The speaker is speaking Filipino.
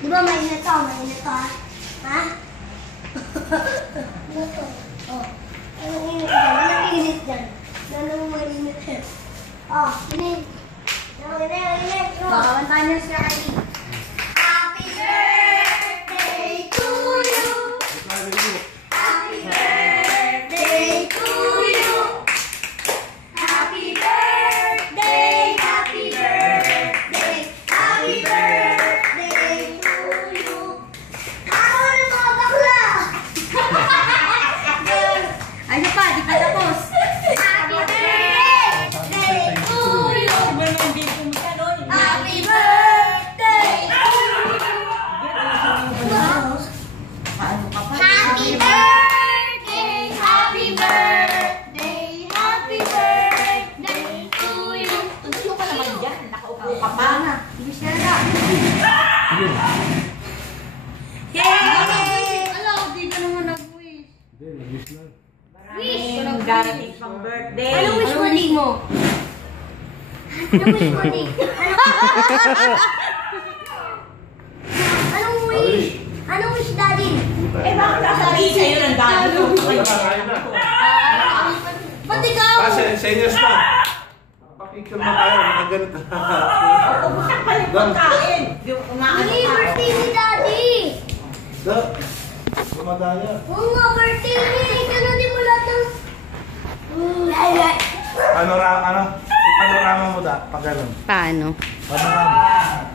Di ba mainit to? Mainit to, ha? Ha? Ano to? Oh. Anong init dyan? Anong init dyan? Anong mainit dyan? Oh, init. Anong init? Baka kantahan niya si Arlie. Happy birthday to you. Happy birthday to you. Happy birthday, happy birthday, happy birthday to you. Ako na mga bakla! Ano pa? Di pa tapos. Happy birthday to you. Happy birthday to you. Happy birthday, happy birthday, happy birthday to you. Ano ka naman dyan? Nakaupo ka pa na. Wish na na. Yay! Ano, di ka naman nag-wish. Maraming darating pang birthday. Anong wish mo, Nick mo? Anong wish mo, Nick? Anong wish? Anong wish, Daddy? Eh, bakit sasabihin sa'yo ng dami ko? Ba't ikaw? Kasi, senyas na. Papicture mo tayo, nakaganito na. Ubusak pa yung pagkain. Yung umaano Hindi, ka. birthday ni Daddy. Da, gumadaya. Oo nga, birthday niya. Ikaw din mo lahat ng... Panorama mo da, pag ganun. Paano? Panorama.